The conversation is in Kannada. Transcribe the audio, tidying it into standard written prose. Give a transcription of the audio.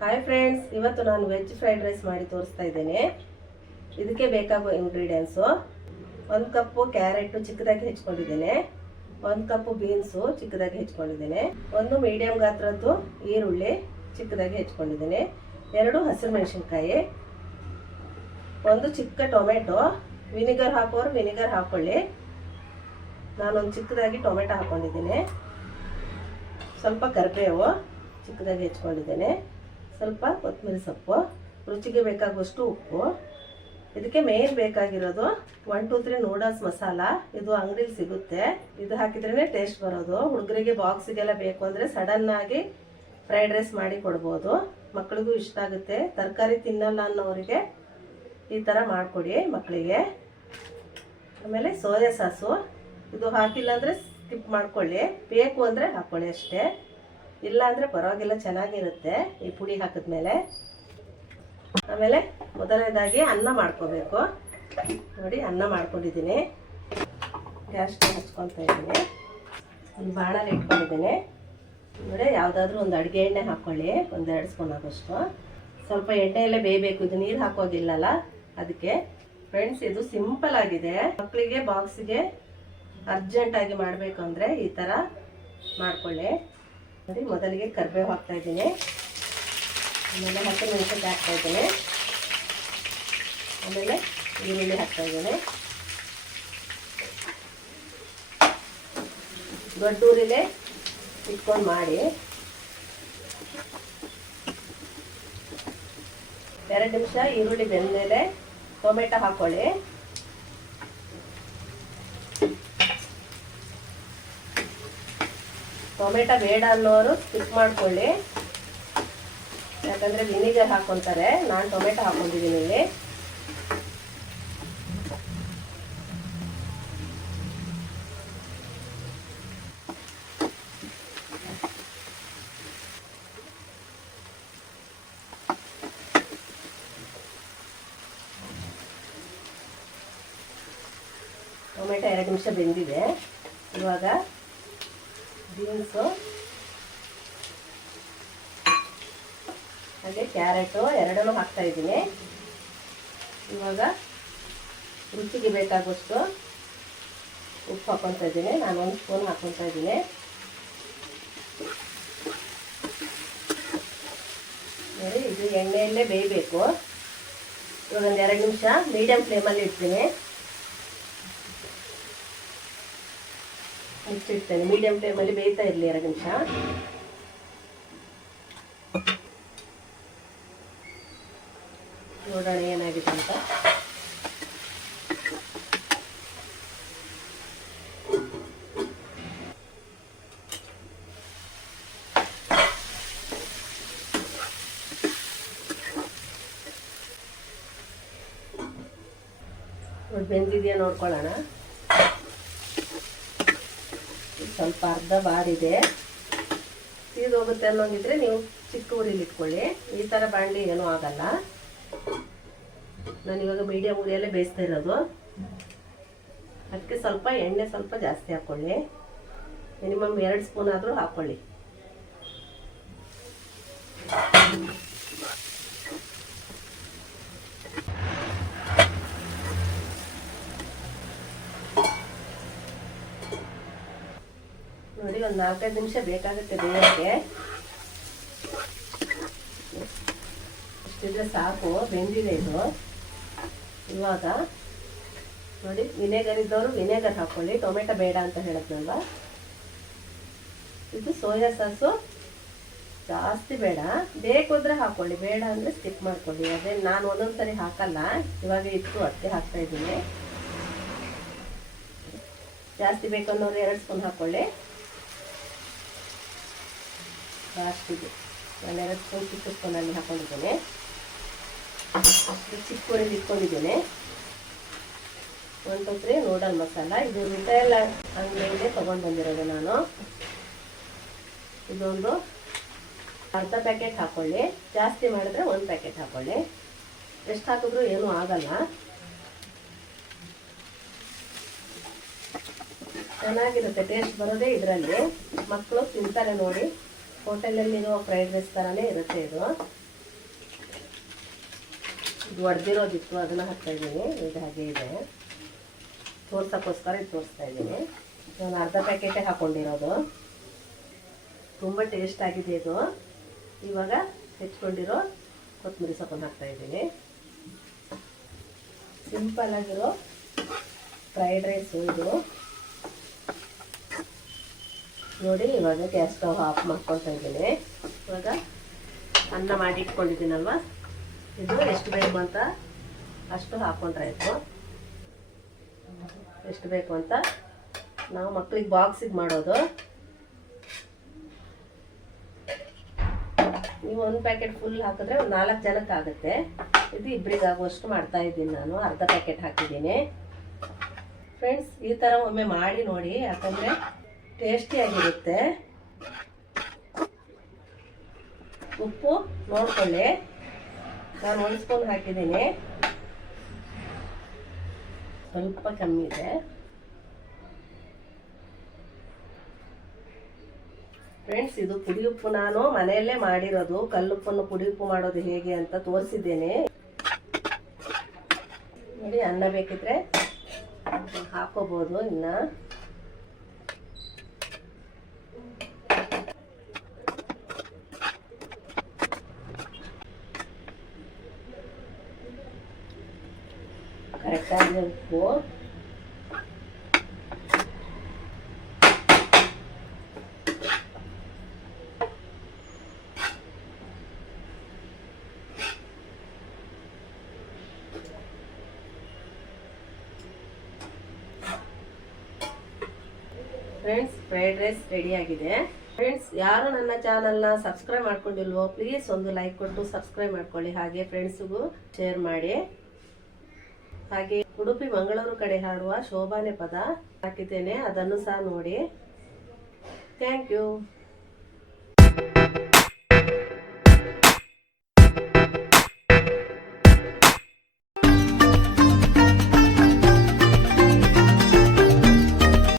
ಹಾಯ್ ಫ್ರೆಂಡ್ಸ್, ಇವತ್ತು ನಾನು ವೆಜ್ ಫ್ರೈಡ್ ರೈಸ್ ಮಾಡಿ ತೋರಿಸ್ತಾ ಇದ್ದೇನೆ. ಇದಕ್ಕೆ ಬೇಕಾಗುವ ಇಂಗ್ರೀಡಿಯೆಂಟ್ಸು: 1 ಕಪ್ಪು ಕ್ಯಾರೆಟ್ ಚಿಕ್ಕದಾಗಿ ಹೆಚ್ಚಿಕೊಂಡಿದ್ದೇನೆ, 1 ಕಪ್ಪು ಬೀನ್ಸು ಚಿಕ್ಕದಾಗಿ ಹೆಚ್ಚಿಕೊಂಡಿದ್ದೇನೆ, 1 ಮೀಡಿಯಂ ಗಾತ್ರದ್ದು ಈರುಳ್ಳಿ ಚಿಕ್ಕದಾಗಿ ಹೆಚ್ಚಿಕೊಂಡಿದ್ದೇನೆ, 2 ಹಸಿರುಮೆಣಸಿನಕಾಯಿ, 1 ಚಿಕ್ಕ ಟೊಮೆಟೊ. ವಿನಿಗರ್ ಹಾಕೋರು ವಿನಿಗರ್ ಹಾಕೊಳ್ಳಿ. ನಾನೊಂದು ಚಿಕ್ಕದಾಗಿ ಟೊಮೆಟೊ ಹಾಕೊಂಡಿದ್ದೇನೆ, ಸ್ವಲ್ಪ ಕರಿಬೇವು ಚಿಕ್ಕದಾಗಿ ಹೆಚ್ಚಿಕೊಂಡಿದ್ದೇನೆ, ಸ್ವಲ್ಪ ಕೊತ್ತಂಬರಿ ಸೊಪ್ಪು, ರುಚಿಗೆ ಬೇಕಾಗುವಷ್ಟು ಉಪ್ಪು. ಇದಕ್ಕೆ ಮೇನ್ ಬೇಕಾಗಿರೋದು 1 2 3 ನೂಡಲ್ಸ್ ಮಸಾಲ. ಇದು ಅಂಗಡಿಲಿ ಸಿಗುತ್ತೆ. ಇದು ಹಾಕಿದ್ರೇ ಟೇಸ್ಟ್ ಬರೋದು. ಹುಡುಗರಿಗೆ ಬಾಕ್ಸಿಗೆಲ್ಲ ಬೇಕು ಅಂದರೆ ಸಡನ್ ಆಗಿ ಫ್ರೈಡ್ ರೈಸ್ ಮಾಡಿ ಕೊಡ್ಬೋದು. ಮಕ್ಕಳಿಗೂ ಇಷ್ಟ ಆಗುತ್ತೆ. ತರಕಾರಿ ತಿನ್ನಲ್ಲ ಅನ್ನೋರಿಗೆ ಈ ಥರ ಮಾಡಿಕೊಡಿ ಮಕ್ಕಳಿಗೆ. ಆಮೇಲೆ ಸೋಯಾ ಸಾಸು, ಇದು ಹಾಕಿಲ್ಲ ಅಂದರೆ ಸ್ಕಿಪ್ ಮಾಡ್ಕೊಳ್ಳಿ. ಬೇಕು ಅಂದರೆ ಹಾಕ್ಕೊಳ್ಳಿ ಅಷ್ಟೇ, ಇಲ್ಲ ಅಂದರೆ ಪರವಾಗಿಲ್ಲ, ಚೆನ್ನಾಗಿರುತ್ತೆ ಈ ಪುಡಿ ಹಾಕಿದ್ಮೇಲೆ. ಆಮೇಲೆ ಮೊದಲನೇದಾಗಿ ಅನ್ನ ಮಾಡ್ಕೋಬೇಕು. ನೋಡಿ, ಅನ್ನ ಮಾಡ್ಕೊಂಡಿದ್ದೀನಿ. ಗ್ಯಾಸ್ ಹಚ್ಕೊತಾ ಇದ್ದೀನಿ. ಒಂದು ಬಾಣಲೆ ಇಟ್ಕೊಂಡಿದ್ದೀನಿ. ನೋಡಿ, ಯಾವುದಾದ್ರೂ ಒಂದು ಅಡುಗೆ ಎಣ್ಣೆ ಹಾಕ್ಕೊಳ್ಳಿ, ಒಂದು 2 ಸ್ಪೂನ್ ಆಗೋಷ್ಟು. ಸ್ವಲ್ಪ ಎಣ್ಣೆಯಲ್ಲೇ ಬೇಯಬೇಕು, ಇದು ನೀರು ಹಾಕೋಗಿಲ್ಲಲ್ಲ ಅದಕ್ಕೆ. ಫ್ರೆಂಡ್ಸ್, ಇದು ಸಿಂಪಲ್ ಆಗಿದೆ. ಮಕ್ಕಳಿಗೆ ಬಾಕ್ಸಿಗೆ ಅರ್ಜೆಂಟಾಗಿ ಮಾಡಬೇಕು ಅಂದರೆ ಈ ಥರ ಮಾಡ್ಕೊಳ್ಳಿ. ನೋಡಿ, ಮೊದಲಿಗೆ ಕರಿಬೇವು ಹಾಕ್ತಾ ಇದ್ದೀನಿ, ಆಮೇಲೆ ಹಸಿಮೆಣಸಿನಕಾಯಿ ಹಾಕ್ತಾ ಇದ್ದೀನಿ, ಆಮೇಲೆ ಈರುಳ್ಳಿ ಹಾಕ್ತಾ ಇದ್ದೀನಿ. ದೊಡ್ಡ ಊರಿಲೇ ಇಟ್ಕೊಂಡು ಮಾಡಿ. 2 ನಿಮಿಷ ಈರುಳ್ಳಿ ಬೆಂದಮೇಲೆ ಟೊಮೆಟೊ ಹಾಕ್ಕೊಳ್ಳಿ. ಟೊಮೆಟೊ ಬೇಡ ಅನ್ನೋರು ಸ್ಕಿಪ್ ಮಾಡ್ಕೊಳ್ಳಿ, ಯಾಕಂದರೆ ವಿನಿಗರ್ ಹಾಕ್ಕೊತಾರೆ. ನಾನು ಟೊಮೆಟೊ ಹಾಕ್ಕೊಂಡಿದ್ದೀನಿ ಇಲ್ಲಿ. ಟೊಮೆಟೊ 2 ನಿಮಿಷ ಬೆಂದಿದೆ. ಇವಾಗ ಬೀನ್ಸು ಹಾಗೆ ಕ್ಯಾರೆಟು ಎರಡನ್ನೂ ಹಾಕ್ತಾ ಇದ್ದೀನಿ. ಇವಾಗ ರುಚಿಗೆ ಬೇಕಾಗುವಷ್ಟು ಉಪ್ಪು ಹಾಕ್ಕೊತಾ ಇದ್ದೀನಿ. ನಾನು 1 ಸ್ಪೂನ್ ಹಾಕ್ಕೊತಾ ಇದ್ದೀನಿ. ನೋಡಿ, ಇದು ಎಣ್ಣೆಯಲ್ಲೇ ಬೇಯಬೇಕು. ಇವಾಗ ಒಂದು 2 ನಿಮಿಷ ಮೀಡಿಯಂ ಫ್ಲೇಮಲ್ಲಿ ಇಡ್ತೀನಿ. ಮುಚ್ಚಿಡ್ತೇನೆ. ಮೀಡಿಯಂ ಫ್ಲೇಮಲ್ಲಿ ಬೇಯ್ತಾ ಇರಲಿ 2 ನಿಮಿಷ. ನೋಡೋಣ ಏನಾಗಿದೆ ಅಂತ. ಬೆಂದಿದೆಯಾ ನೋಡ್ಕೊಳ್ಳೋಣ. ಸ್ವಲ್ಪ ಅರ್ಧ ಬಾಡಿದೆ, ಹೋಗುತ್ತೆ ಅನ್ನೋಂಗಿದ್ರೆ ನೀವು ಚಿಕ್ಕ ಉರಿಲಿ ಇಟ್ಕೊಳ್ಳಿ. ಈ ಥರ ಬಾಣಲಿ ಏನೂ ಆಗಲ್ಲ. ನಾನಿವಾಗ ಮೀಡಿಯಂ ಉರಿಯಲ್ಲೇ ಬೇಯಿಸ್ತಾ ಇರೋದು. ಅದಕ್ಕೆ ಸ್ವಲ್ಪ ಎಣ್ಣೆ ಸ್ವಲ್ಪ ಜಾಸ್ತಿ ಹಾಕ್ಕೊಳ್ಳಿ. ಮಿನಿಮಮ್ 2 ಸ್ಪೂನ್ ಆದರೂ ಹಾಕ್ಕೊಳ್ಳಿ. ನೋಡಿ, ಒಂದು 4-5 ನಿಮಿಷ ಬೇಕಾಗುತ್ತೆ ಬೇಯೋಕ್ಕೆ. ಇಷ್ಟಿದ್ರೆ ಸಾಕು, ಬೆಂದಿದೆ ಇದು. ಇವಾಗ ನೋಡಿ, ವಿನೆಗರ್ ಇದ್ದವರು ವಿನೆಗರ್ ಹಾಕ್ಕೊಳ್ಳಿ. ಟೊಮೆಟೊ ಬೇಡ ಅಂತ ಹೇಳಿದ್ನಲ್ವ. ಇದು ಸೋಯಾ ಸಾಸು ಜಾಸ್ತಿ ಬೇಡ, ಬೇಕು ಅಂದರೆ ಹಾಕ್ಕೊಳ್ಳಿ, ಬೇಡ ಅಂದರೆ ಸ್ಕಿಪ್ ಮಾಡ್ಕೊಳ್ಳಿ. ಅದೇ ನಾನು ಒಂದೊಂದು ಸರಿ ಹಾಕಲ್ಲ, ಇವಾಗ ಇತ್ತು ಅದಕ್ಕೆ ಹಾಕ್ತಾ ಇದ್ದೀನಿ. ಜಾಸ್ತಿ ಬೇಕು ಅನ್ನೋರು 2 ಸ್ಪೂನ್ ಹಾಕ್ಕೊಳ್ಳಿ. ಲಾಸ್ಟಿಗೆ ನಾನು 2 ಸ್ಪೂನ್ ಚಿಕ್ಕ ಸ್ಪೂನಲ್ಲಿ ಹಾಕ್ಕೊಂಡಿದ್ದೇನೆ. ಚಿಕ್ಕ ಉರಿಲಿ ಇಟ್ಕೊಂಡಿದ್ದೇನೆ. 1 2 3 ನೂಡಲ್ ಮಸಾಲ. ಇದು ರಿಟೇಲ್ ಅಂಗಡಿಯಿಂದ ತೊಗೊಂಡು ಬಂದಿರೋದು ನಾನು. ಇದೊಂದು ಅರ್ಧ ಪ್ಯಾಕೆಟ್ ಹಾಕ್ಕೊಳ್ಳಿ. ಜಾಸ್ತಿ ಮಾಡಿದ್ರೆ 1 ಪ್ಯಾಕೆಟ್ ಹಾಕ್ಕೊಳ್ಳಿ. ಎಷ್ಟು ಹಾಕಿದ್ರೂ ಏನೂ ಆಗಲ್ಲ. ಚೆನ್ನಾಗಿರುತ್ತೆ, ಟೇಸ್ಟ್ ಬರೋದೇ ಇದರಲ್ಲಿ. ಮಕ್ಕಳು ತಿಂತಾರೆ ನೋಡಿ. ಹೋಟೆಲಲ್ಲಿರೋ ಫ್ರೈಡ್ ರೈಸ್ ಥರನೇ ಇರುತ್ತೆ ಇದು ಒಡೆದಿರೋದಿತ್ತು ಅದನ್ನು ಹಾಕ್ತಾಯಿದ್ದೀನಿ. ಇದು ಹಾಗೆ ಇದೆ, ತೋರ್ಸೋಕ್ಕೋಸ್ಕರ ಇದು ತೋರಿಸ್ತಾ ಇದ್ದೀನಿ. ನಾನು ಅರ್ಧ ಪ್ಯಾಕೆಟೇ ಹಾಕ್ಕೊಂಡಿರೋದು. ತುಂಬ ಟೇಸ್ಟ್ ಆಗಿದೆ ಇದು. ಇವಾಗ ಹೆಚ್ಕೊಂಡಿರೋ ಕೊತ್ತಂಬರಿ ಸೊಪ್ಪನ್ನು ಹಾಕ್ತಾಯಿದ್ದೀನಿ. ಸಿಂಪಲ್ ಆಗಿರೋ ಫ್ರೈಡ್ ರೈಸು ಇದು ನೋಡಿ. ಇವಾಗ ಗ್ಯಾಸ್ ಸ್ಟವ್ ಆಫ್ ಮಾಡ್ಕೊಳ್ತಾ ಇದ್ದೀನಿ. ಇವಾಗ ಅನ್ನ ಮಾಡಿ ಇಟ್ಕೊಂಡಿದ್ದೀನಲ್ವ, ಇದು ಎಷ್ಟು ಬೇಕು ಅಂತ ಅಷ್ಟು ಹಾಕ್ಕೊಂಡ್ರಾಯ್ತು. ಎಷ್ಟು ಬೇಕು ಅಂತ ನಾವು ಮಕ್ಳಿಗೆ ಬಾಕ್ಸಿಗೆ ಮಾಡೋದು. ನೀವು ಒಂದು ಪ್ಯಾಕೆಟ್ ಫುಲ್ ಹಾಕಿದ್ರೆ ಒಂದು 4 ಜನಕ್ಕೆ ಆಗುತ್ತೆ. ಇದು ಇಬ್ಬರಿಗೆ ಆಗುವಷ್ಟು ಮಾಡ್ತಾ ಇದ್ದೀನಿ ನಾನು. ಅರ್ಧ ಪ್ಯಾಕೆಟ್ ಹಾಕಿದ್ದೀನಿ. ಫ್ರೆಂಡ್ಸ್, ಈ ಥರ ಒಮ್ಮೆ ಮಾಡಿ ನೋಡಿ, ಯಾಕಂದರೆ ಟೇಸ್ಟಿಯಾಗಿರುತ್ತೆ. ಉಪ್ಪು ನೋಡ್ಕೊಳ್ಳಿ, ನಾನು 1 ಸ್ಪೂನ್ ಹಾಕಿದ್ದೀನಿ, ಸ್ವಲ್ಪ ಕಮ್ಮಿ ಇದೆ. ಫ್ರೆಂಡ್ಸ್, ಇದು ಪುಡಿ ಉಪ್ಪು ನಾನು ಮನೆಯಲ್ಲೇ ಮಾಡಿರೋದು. ಕಲ್ಲುಪ್ಪನ್ನು ಪುಡಿ ಉಪ್ಪು ಮಾಡೋದು ಹೇಗೆ ಅಂತ ತೋರಿಸಿದ್ದೇನೆ ನೋಡಿ. ಅನ್ನ ಬೇಕಿದ್ರೆ ಹಾಕೋಬೋದು ಇನ್ನು. ಕರೆಕ್ಟಾಗಿ ಉಪ್ಪು, ಫ್ರೆಂಡ್ಸ್ ಫ್ರೈಡ್ ರೈಸ್ ರೆಡಿ ಆಗಿದೆ. ಫ್ರೆಂಡ್ಸ್, ಯಾರು ನನ್ನ ಚಾನಲ್ನ ಸಬ್ಸ್ಕ್ರೈಬ್ ಮಾಡ್ಕೊಂಡಿಲ್ವೋ ಪ್ಲೀಸ್ ಒಂದು ಲೈಕ್ ಕೊಟ್ಟು ಸಬ್ಸ್ಕ್ರೈಬ್ ಮಾಡ್ಕೊಳ್ಳಿ. ಹಾಗೆ ಫ್ರೆಂಡ್ಸಿಗೂ ಶೇರ್ ಮಾಡಿ. ಹಾಗೆ ಉಡುಪಿ ಮಂಗಳೂರು ಕಡೆ ಹಾಡುವ ಶೋಭಾನೆ ಪದ ಹಾಕಿದ್ದೇನೆ, ಅದನ್ನು ಸಹ ನೋಡಿ. Thank you.